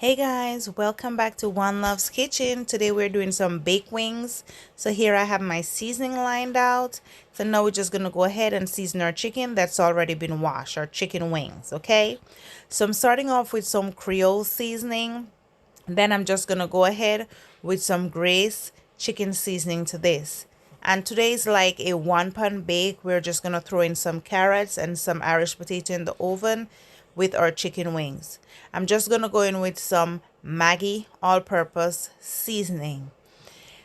Hey guys, welcome back to One Love's Kitchen. Today we're doing some baked wings. So here I have my seasoning lined out. So now we're just going to go ahead and season our chicken that's already been washed, our chicken wings, okay? So I'm starting off with some Creole seasoning. Then I'm just going to go ahead with some Grace chicken seasoning to this. And today's like a one pan bake. We're just going to throw in some carrots and some Irish potato in the oven with our chicken wings. I'm just going to go in with some Maggi all-purpose seasoning.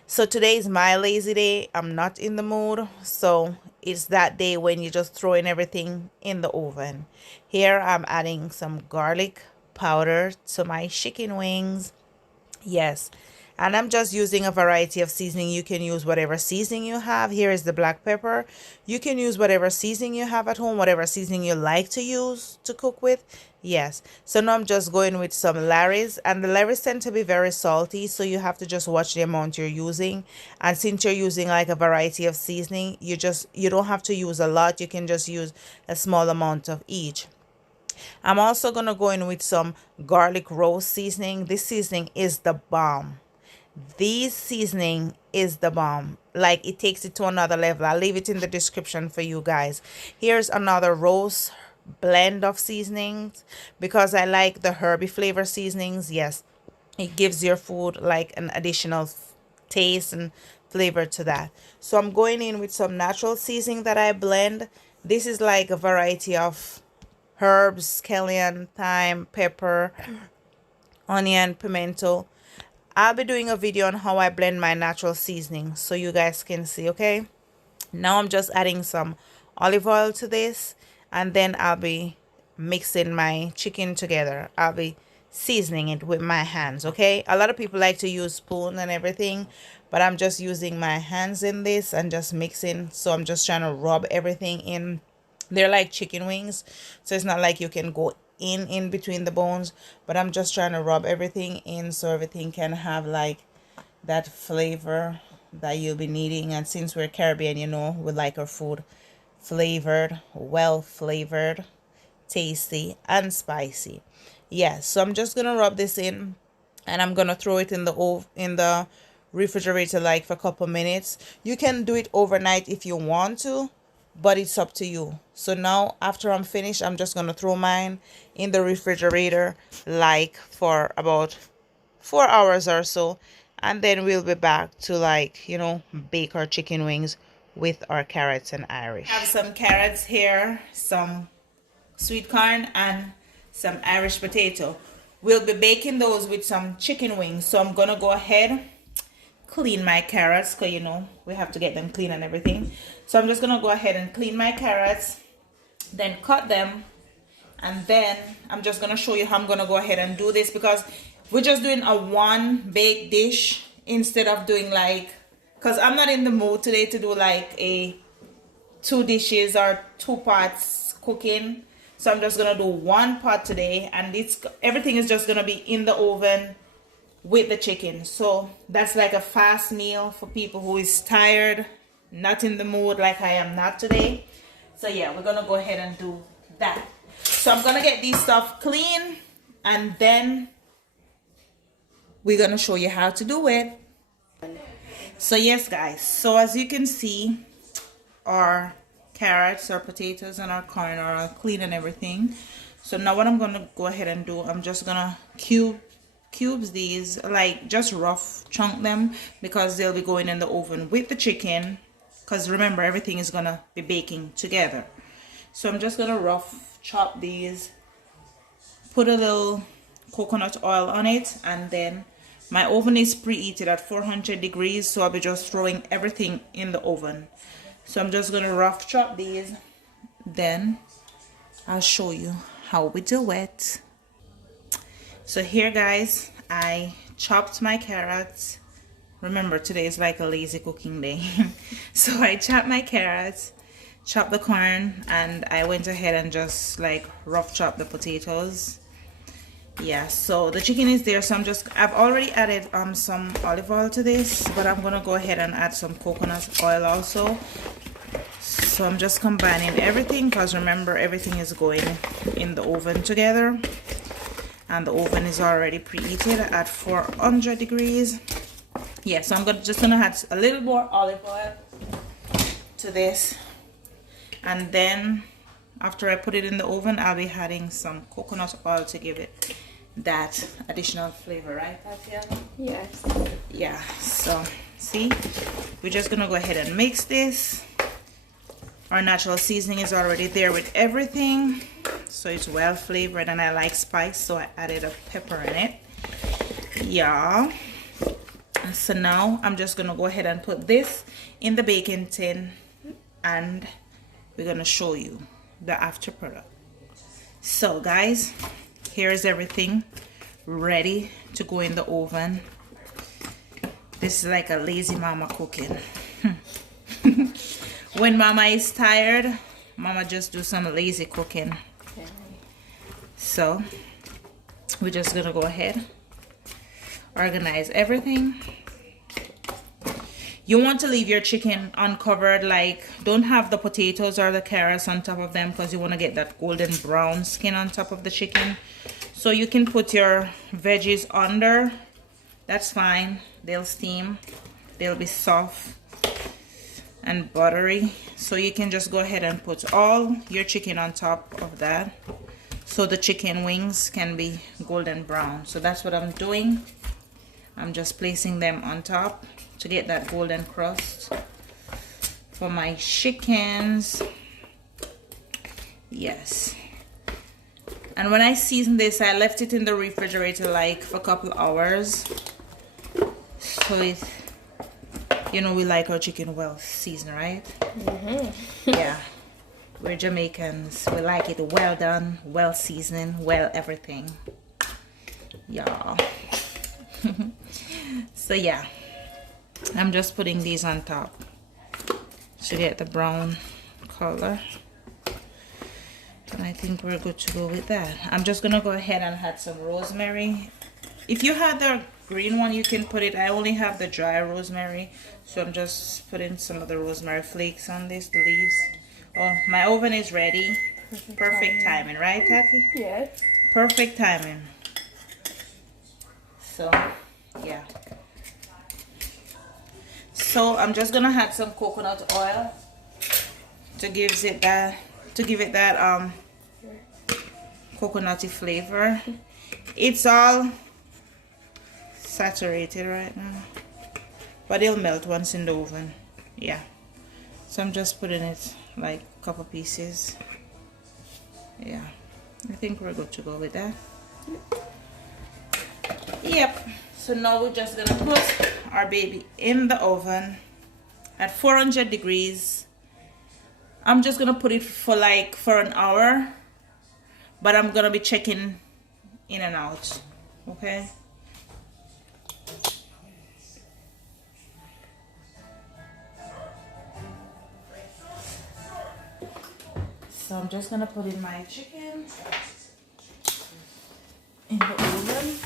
So today is my lazy day. I'm not in the mood. So it's that day when you just throw in everything in the oven. Here I'm adding some garlic powder to my chicken wings. Yes. And I'm just using a variety of seasoning. You can use whatever seasoning you have. Here is the black pepper. You can use whatever seasoning you have at home, whatever seasoning you like to use to cook with. Yes. So now I'm just going with some Larry's. And the Larry's tend to be very salty, so you have to just watch the amount you're using. And since you're using like a variety of seasoning, you don't have to use a lot. You can just use a small amount of each. I'm also going to go in with some garlic roast seasoning. This seasoning is the bomb. This seasoning is the bomb. Like, it takes it to another level. I'll leave it in the description for you guys. Here's another roast blend of seasonings because I like the herby flavor seasonings. Yes, it gives your food like an additional taste and flavor to that. So I'm going in with some natural seasoning that I blend. This is like a variety of herbs, scallion, thyme, pepper, onion, pimento. I'll be doing a video on how I blend my natural seasoning so you guys can see, okay? Now I'm just adding some olive oil to this, and then I'll be mixing my chicken together. I'll be seasoning it with my hands, okay? A lot of people like to use spoon and everything, but I'm just using my hands in this and just mixing. So I'm just trying to rub everything in. They're like chicken wings, so it's not like you can go in between the bones, but I'm just trying to rub everything in so everything can have like that flavor that you'll be needing. And since we're Caribbean, you know, we like our food flavored, well flavored, tasty and spicy. Yes, so I'm just gonna rub this in, and I'm gonna throw it in the refrigerator like for a couple minutes. You can do it overnight if you want to, but it's up to you. So now after I'm finished, I'm just going to throw mine in the refrigerator like for about 4 hours or so, and then we'll be back to, like, you know, bake our chicken wings with our carrots and Irish. I have some carrots here, some sweet corn, and some Irish potato. We'll be baking those with some chicken wings. So I'm going to go ahead, clean my carrots, because you know we have to get them clean and everything. So I'm just gonna go ahead and clean my carrots, then cut them, and then I'm just gonna show you how I'm gonna go ahead and do this, because we're just doing a one baked dish instead of doing like, because I'm not in the mood today to do like a 2 dishes or 2 pots cooking. So I'm just gonna do 1 pot today, and everything is just gonna be in the oven with the chicken. So that's like a fast meal for people who is tired, not in the mood like I am not today. So yeah, we're gonna go ahead and do that. So I'm gonna get these stuff clean, and then we're gonna show you how to do it. So yes guys, so as you can see, our carrots, our potatoes, and our corn are all clean and everything. So now what I'm gonna go ahead and do, I'm just gonna cubes these, like just rough chunk them, because they'll be going in the oven with the chicken, because remember everything is gonna be baking together. So I'm just gonna rough chop these, put a little coconut oil on it, and then my oven is preheated at 400 degrees, so I'll be just throwing everything in the oven. So I'm just gonna rough chop these, then I'll show you how we do it. So here guys, I chopped my carrots. Remember, today is like a lazy cooking day. So I chopped my carrots, chopped the corn, and I went ahead and just like rough chopped the potatoes. Yeah, so the chicken is there, so I've already added some olive oil to this, but I'm gonna go ahead and add some coconut oil also. So I'm just combining everything, because remember everything is going in the oven together. and the oven is already preheated at 400 degrees. Yeah, so I'm just gonna add a little more olive oil to this, and then after I put it in the oven, I'll be adding some coconut oil to give it that additional flavor, right, Tatiana? Yes. Yeah, so see, we're just gonna go ahead and mix this. Our natural seasoning is already there with everything, so it's well flavored, and I like spice, so I added a pepper in it. Yeah. So now I'm just gonna go ahead and put this in the baking tin, and we're gonna show you the after product. So guys, here's everything ready to go in the oven. This is like a lazy mama cooking. When mama is tired, mama just do some lazy cooking. So we're just gonna go ahead, organize everything. You want to leave your chicken uncovered, like don't have the potatoes or the carrots on top of them, because you want to get that golden brown skin on top of the chicken. So you can put your veggies under, that's fine. They'll steam, they'll be soft and buttery. So you can just go ahead and put all your chicken on top of that, so the chicken wings can be golden brown. So that's what I'm doing. I'm just placing them on top to get that golden crust for my chickens. Yes. And when I seasoned this, I left it in the refrigerator like for a couple hours. So it, you know, we like our chicken well seasoned, right? Yeah. We're Jamaicans. We like it well done, well seasoning, well everything. Yeah. So yeah, I'm just putting these on top to get the brown color, and I think we're good to go with that. I'm just gonna go ahead and add some rosemary. If you had the green one, you can put it. I only have the dry rosemary, so I'm just putting some of the rosemary flakes on this, the leaves. Oh, my oven is ready. Perfect timing, right, Tati? Yes. Perfect timing. So yeah, so I'm just gonna add some coconut oil to give it that coconutty flavor. It's all saturated right now, but it'll melt once in the oven. Yeah, so I'm just putting it like a couple pieces. Yeah, I think we're good to go with that. Yep. So now we're just gonna put our baby in the oven at 400 degrees. I'm just gonna put it for an hour, but I'm gonna be checking in and out. Okay. So I'm just gonna put in my chicken in the oven.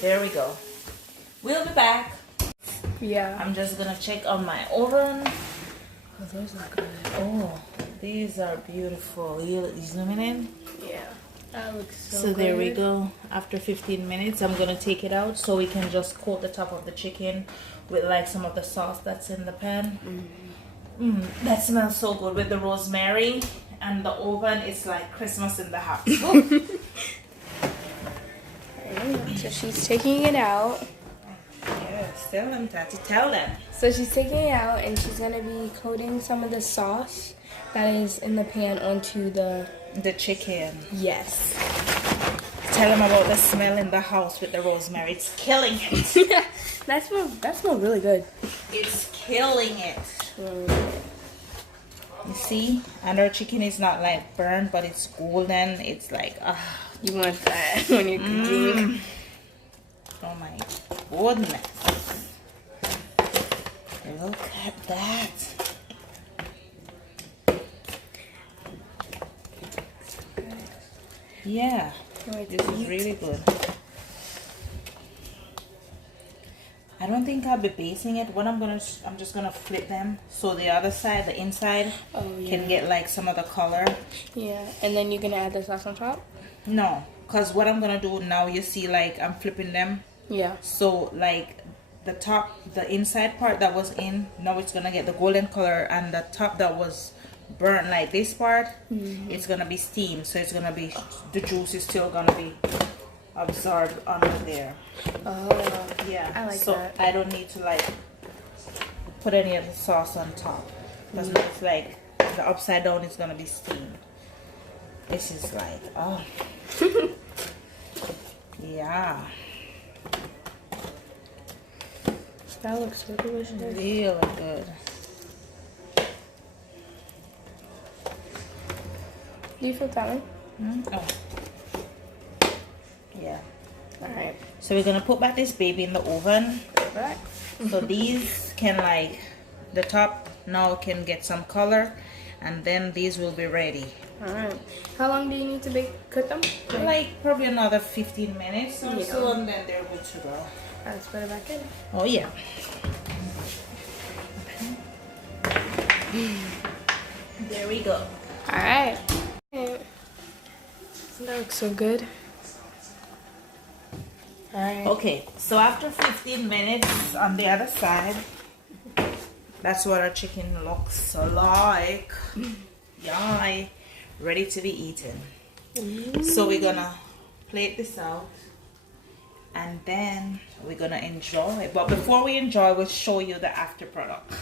There we go. We'll be back. Yeah. I'm just gonna check on my oven. Oh, those look good. Oh, these are beautiful. You zooming in? Yeah. That looks so So good. there we go. After 15 minutes, I'm gonna take it out so we can just coat the top of the chicken with like some of the sauce that's in the pan. That smells so good with the rosemary, and the oven is like Christmas in the house. So she's taking it out. Yes, tell them, Tati, tell them. So she's taking it out, and she's gonna be coating some of the sauce that is in the pan onto the chicken. Yes. Tell them about the smell in the house with the rosemary. It's killing it. that smells really good. It's killing it. Really good. You see? And our chicken is not like burnt, but it's golden. It's like, You want that when you're cooking. Oh my goodness. Look at that. Yeah, this is really good. I don't think I'll be basting it. What I'm just gonna flip them so the other side, the inside, can get like some of the color. Yeah, and then you're gonna add the sauce on top? No, because what I'm gonna do now, you see, like I'm flipping them. Yeah. So like the top, the inside part that was in, now it's gonna get the golden color, and the top that was burnt, like this part, it's gonna be steamed. So it's gonna be, the juice is still gonna be absorbed under there. Oh. Yeah. I like so that. I don't need to like put any of the sauce on top, because it's like the upside down is gonna be steamed. This is like, oh. Yeah. That looks so delicious. Really good. Do you feel that one? Oh. Yeah. Alright. So we're gonna put back this baby in the oven. Right. So these can, like, the top now can get some color, and then these will be ready. Alright. How long do you need to cook them? Like probably another 15 minutes or Yeah. so, and then they're good to go. Alright, let's put it back in. Oh yeah. There we go. Alright. That looks so good. Alright. Okay, so after 15 minutes on the other side, that's what our chicken looks like. Yay, ready to be eaten. So we're gonna plate this out, and then we're gonna enjoy. But before we enjoy, we'll show you the after product.